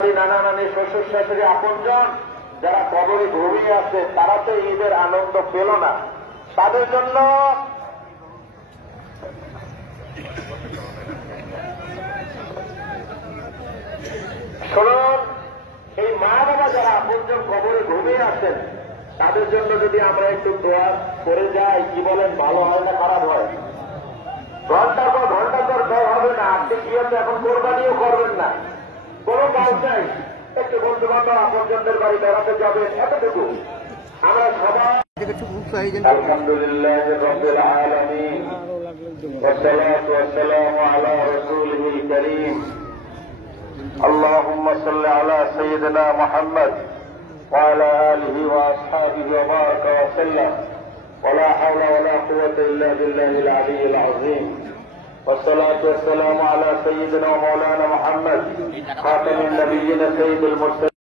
নানা নানি শ্বশুর শাশুড়ি আপনজন যারা কবরে ঘুমিয়ে আছে তারা তো ঈদের আনন্দ পেল না। তাদের জন্য শুনুন, এই মা বাবা যারা আপনজন কবরে ঘুমিয়ে আছেন তাদের জন্য যদি আমরা একটু দোয়া করে যাই, কি বলেন, ভালো হয় না খারাপ হয়? ঘন্টার পর দোয়া হবে না। আপনি কি হচ্ছে এখন কোরবানিও করবেন না, কোন কাজ নাই, একটু বন্ধু বান্ধব আপনজনদের বাড়ি বেড়াতে যাবেন, এতটুকু। আমরা সবাই আলহামদুলিল্লাহ রাব্বিল আলামিন ওয়াসসালাতু ওয়াসসালামু আলা রাসূলিল কারীম اللهم صل على سيدنا محمد وعلى آله وأصحابه وبارك وسلم ولا حول ولا قوة إلا بالله العلي العظيم والصلاة والسلام على سيدنا ومولانا محمد خاتم النبيين سيد المرسلين